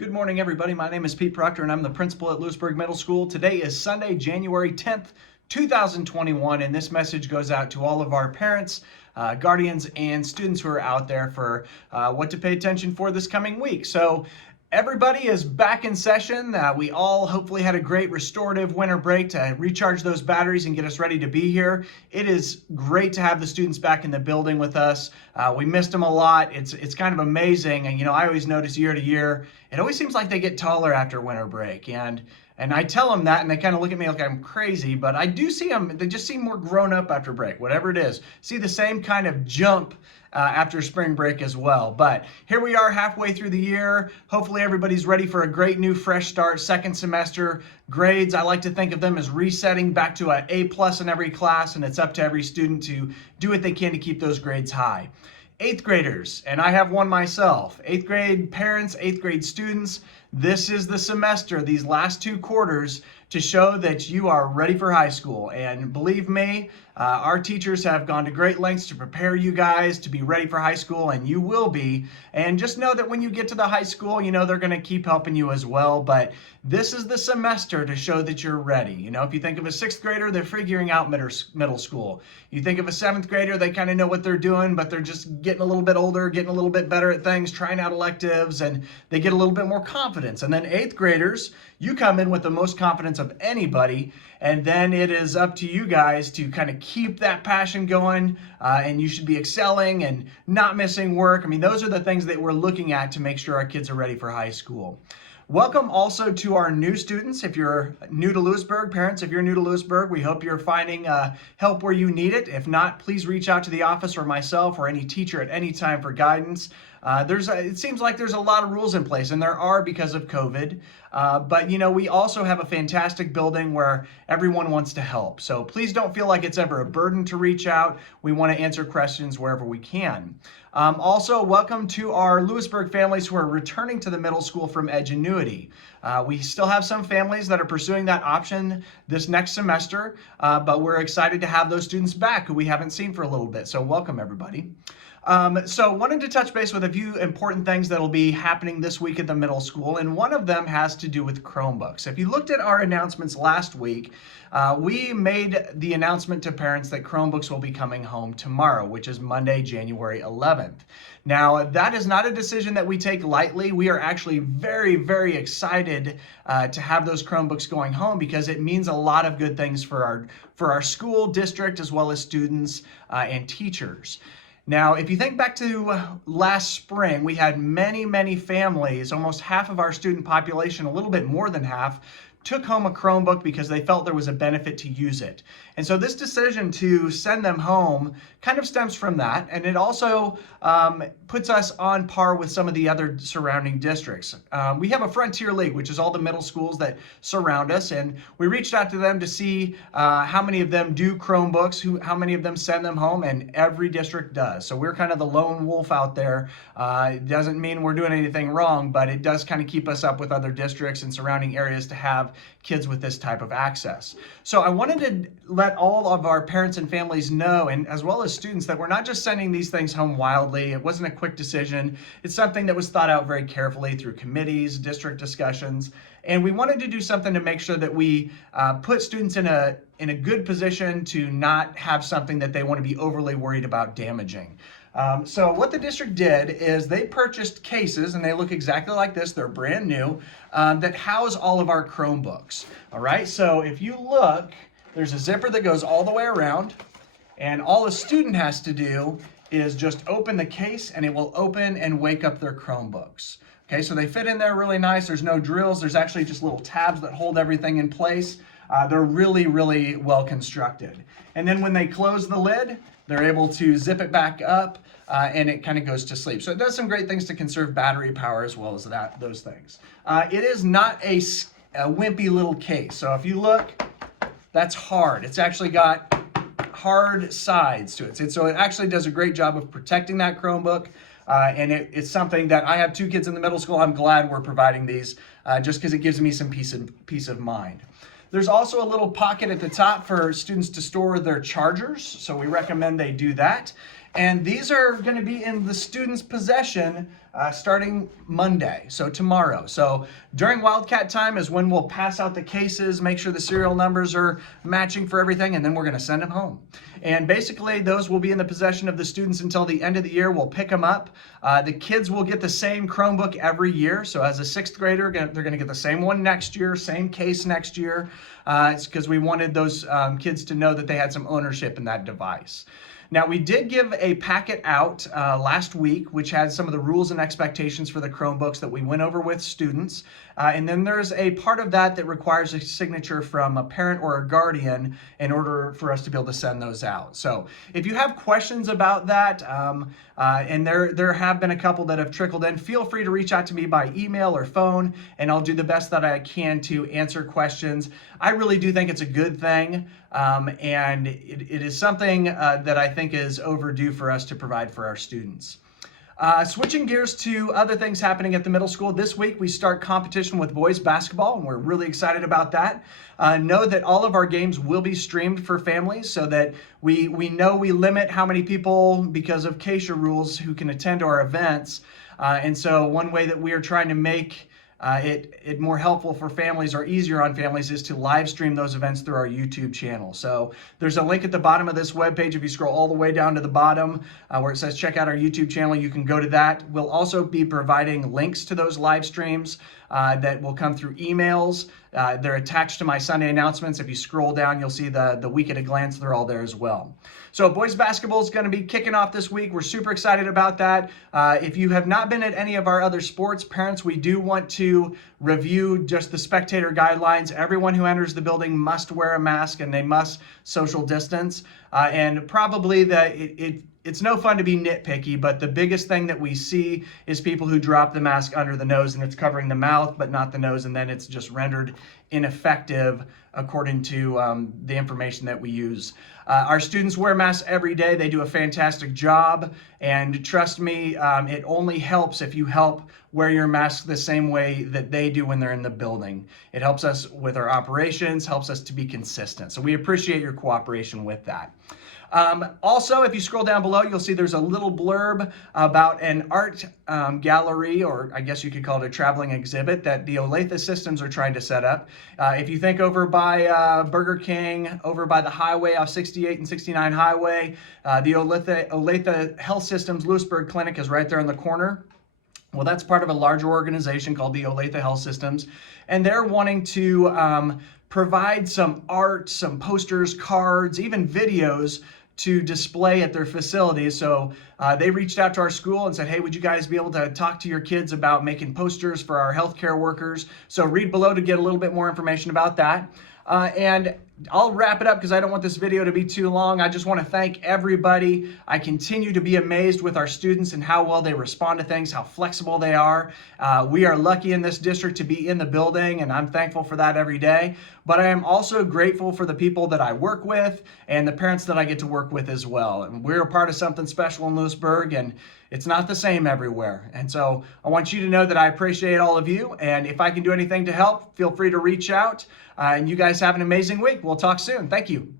Good morning, everybody. My name is Pete Proctor, and I'm the principal at Lewisburg Middle School. Today is Sunday, January 10th, 2021, and this message goes out to all of our parents, guardians, and students who are out there for what to pay attention for this coming week. So everybody is back in session. We all hopefully had a great restorative winter break to recharge those batteries and get us ready to be here. It is great to have the students back in the building with us. We missed them a lot. It's kind of amazing. And I always notice year to year, it always seems like they get taller after winter break. And I tell them that, and they kind of look at me like I'm crazy, but I do see them, they just seem more grown up after break, whatever it is. See the same kind of jump after spring break as well. But here we are halfway through the year. Hopefully everybody's ready for a great new fresh start, second semester. Grades, I like to think of them as resetting back to an A+ in every class, and it's up to every student to do what they can to keep those grades high. 8th graders, and I have one myself, 8th grade parents, 8th grade students, this is the semester, these last 2 quarters, to show that you are ready for high school. And believe me, our teachers have gone to great lengths to prepare you guys to be ready for high school, and you will be. And just know that when you get to the high school, they're going to keep helping you as well. But this is the semester to show that you're ready. If you think of a 6th grader, they're figuring out middle school. You think of a 7th grader, they kind of know what they're doing, but they're just getting a little bit older, getting a little bit better at things, trying out electives, and they get a little bit more confidence. And then 8th graders, you come in with the most confidence of anybody, and then it is up to you guys to kind of keep that passion going, and you should be excelling and not missing work. Those are the things that we're looking at to make sure our kids are ready for high school. Welcome also to our new students. If you're new to Lewisburg, parents, if you're new to Lewisburg, we hope you're finding help where you need it. If not, please reach out to the office or myself or any teacher at any time for guidance. It seems like there's a lot of rules in place, and there are because of COVID. But we also have a fantastic building where everyone wants to help. So please don't feel like it's ever a burden to reach out. We want to answer questions wherever we can. Also, welcome to our Lewisburg families who are returning to the middle school from Edgenuity. We still have some families that are pursuing that option this next semester, but we're excited to have those students back who we haven't seen for a little bit. So welcome, everybody. So wanted to touch base with a few important things that'll be happening this week at the middle school, and one of them has to do with Chromebooks. If you looked at our announcements last week, we made the announcement to parents that Chromebooks will be coming home tomorrow, which is Monday, January 11th. Now, that is not a decision that we take lightly. We are actually very, very excited to have those Chromebooks going home because it means a lot of good things for our school district as well as students and teachers. Now, if you think back to last spring, we had many families, almost half of our student population, a little bit more than half, took home a Chromebook because they felt there was a benefit to use it. And so this decision to send them home kind of stems from that, and it also puts us on par with some of the other surrounding districts. We have a Frontier League, which is all the middle schools that surround us, and we reached out to them to see how many of them do Chromebooks, how many of them send them home, and every district does. So we're kind of the lone wolf out there. It doesn't mean we're doing anything wrong, but it does kind of keep us up with other districts and surrounding areas to have kids with this type of access. So I wanted to let all of our parents and families know, and as well as students, that we're not just sending these things home wildly. It wasn't a quick decision. It's something that was thought out very carefully through committees, district discussions, and we wanted to do something to make sure that we put students in a good position to not have something that they want to be overly worried about damaging. So what the district did is they purchased cases, and they look exactly like this. They're brand new, that house all of our Chromebooks. All right, so if you look, there's a zipper that goes all the way around, and all a student has to do is just open the case, and it will open and wake up their Chromebooks. Okay, so they fit in there really nice. There's no drills. There's actually just little tabs that hold everything in place. They're really well constructed. And then when they close the lid, they're able to zip it back up, and it kind of goes to sleep. So it does some great things to conserve battery power as well as those things. It is not a wimpy little case. So if you look, that's hard. It's actually got hard sides to it. So it actually does a great job of protecting that Chromebook. And it's something that I have 2 kids in the middle school. I'm glad we're providing these just because it gives me some peace of mind. There's also a little pocket at the top for students to store their chargers, so we recommend they do that. And these are going to be in the students' possession starting Monday, so tomorrow. So during Wildcat time is when we'll pass out the cases, make sure the serial numbers are matching for everything, and then we're going to send them home. And basically, those will be in the possession of the students until the end of the year. We'll pick them up. The kids will get the same Chromebook every year. So as a sixth grader, they're going to get the same one next year, same case next year. It's because we wanted those kids to know that they had some ownership in that device. Now, we did give a packet out last week, which had some of the rules and expectations for the Chromebooks that we went over with students. And then there's a part of that that requires a signature from a parent or a guardian in order for us to be able to send those out. So if you have questions about that, and there have been a couple that have trickled in, feel free to reach out to me by email or phone, and I'll do the best that I can to answer questions. I really do think it's a good thing, and it is something that I think is overdue for us to provide for our students. Switching gears to other things happening at the middle school, this week we start competition with boys basketball, and we're really excited about that. Know that all of our games will be streamed for families, so that we know we limit how many people, because of CASHA rules, who can attend our events. And so one way that we are trying to make it more helpful for families, or easier on families, is to live stream those events through our YouTube channel. So there's a link at the bottom of this webpage. If you scroll all the way down to the bottom where it says check out our YouTube channel, you can go to that. We'll also be providing links to those live streams that will come through emails. They're attached to my Sunday announcements. If you scroll down, you'll see the week at a glance. They're all there as well. So boys basketball is going to be kicking off this week. We're super excited about that. If you have not been at any of our other sports, parents, we do want to review just the spectator guidelines. Everyone who enters the building must wear a mask, and they must social distance. And probably it's no fun to be nitpicky, but the biggest thing that we see is people who drop the mask under the nose, and it's covering the mouth but not the nose, and then it's just rendered ineffective according to the information that we use. Our students wear masks every day. They do a fantastic job, and trust me, it only helps if you help wear your mask the same way that they do when they're in the building. It helps us with our operations, helps us to be consistent. So we appreciate your cooperation with that. Also, if you scroll down below, you'll see there's a little blurb about an art gallery, or I guess you could call it a traveling exhibit, that the Olathe Systems are trying to set up. If you think over by Burger King, over by the highway off 68 and 69 highway, the Olathe Health Systems Lewisburg Clinic is right there in the corner. Well, that's part of a larger organization called the Olathe Health Systems, and they're wanting to provide some art, some posters, cards, even videos to display at their facilities. So they reached out to our school and said, hey, would you guys be able to talk to your kids about making posters for our healthcare workers? So read below to get a little bit more information about that. And I'll wrap it up because I don't want this video to be too long. I just want to thank everybody. I continue to be amazed with our students and how well they respond to things, how flexible they are. We are lucky in this district to be in the building, and I'm thankful for that every day. But I am also grateful for the people that I work with and the parents that I get to work with as well. And we're a part of something special in Lewisburg, and it's not the same everywhere. And so I want you to know that I appreciate all of you. And if I can do anything to help, feel free to reach out. And you guys have an amazing week. We'll talk soon. Thank you.